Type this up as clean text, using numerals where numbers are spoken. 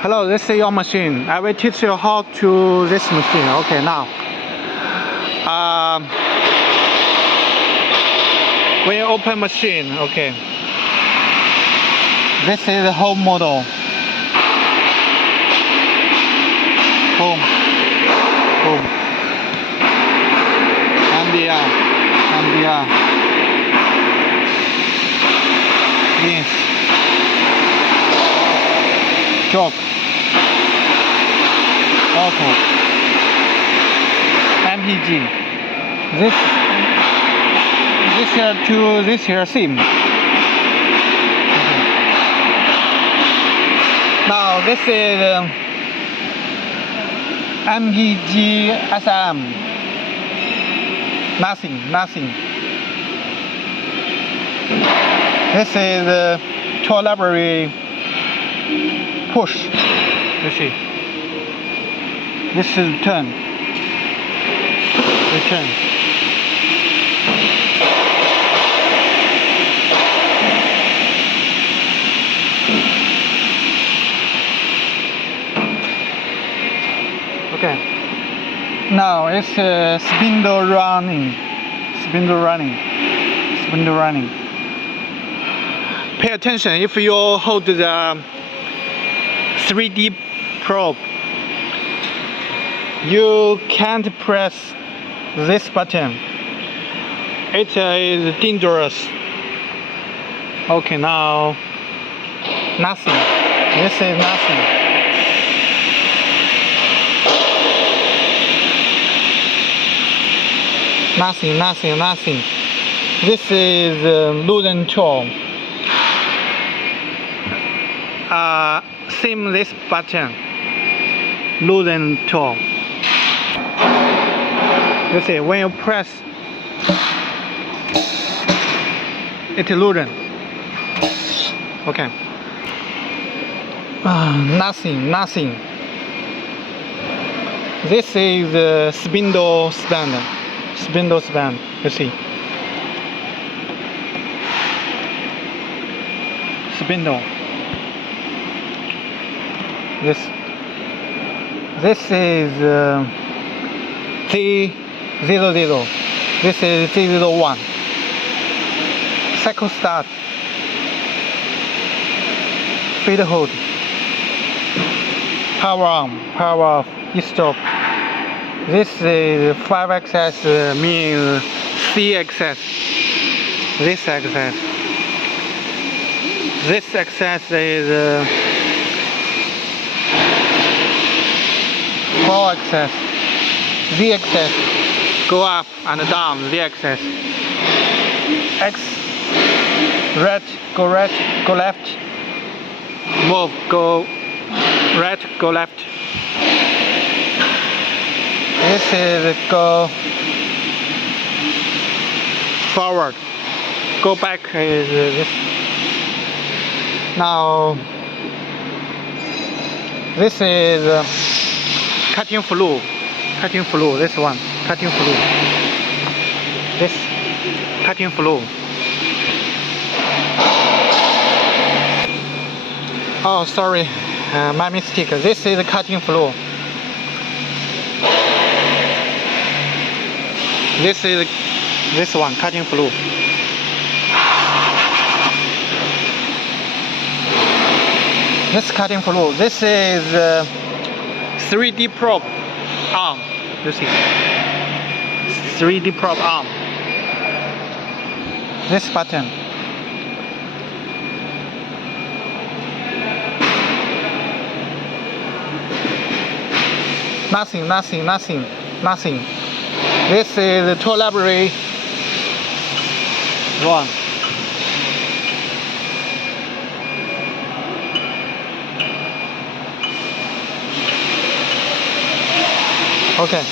Hello, this is your machine. I will teach you how to this machine. Okay, now. When you open machine, okay. This is the home model. Home. MDR. Yes. Job. Auto. MPG. This here to this here sim. Okay. Now this is MPG SM. Nothing. This is the tool library push. You see. This is return. Okay. Now it's spindle running. Pay attention if you hold the 3D probe. You can't press this button. It is dangerous. Okay, now nothing. This is nothing. Nothing. This is loosen tool. Same this button. Loosen tool. You see, when you press, it loosen. Okay. Nothing. This is the spindle span. You see. Spindle. This is T00. This is T01. Cycle start. Feed hold. Power on, power off. E-stop. This is 5 axis means C axis. This axis. This axis is 4 axis. Z axis. Go up and down. Z axis. X. Right. Go left. Move. Go right. Go left. This is go forward. Go back is this. Now this is cutting flue. This one cutting flue. This cutting flue. Oh, sorry, my mistake. This is cutting flue. This is this one cutting flue. This cutting flue. This is 3D probe arm. You see, 3D probe arm. This button. Nothing. This is the tool library one. Okay.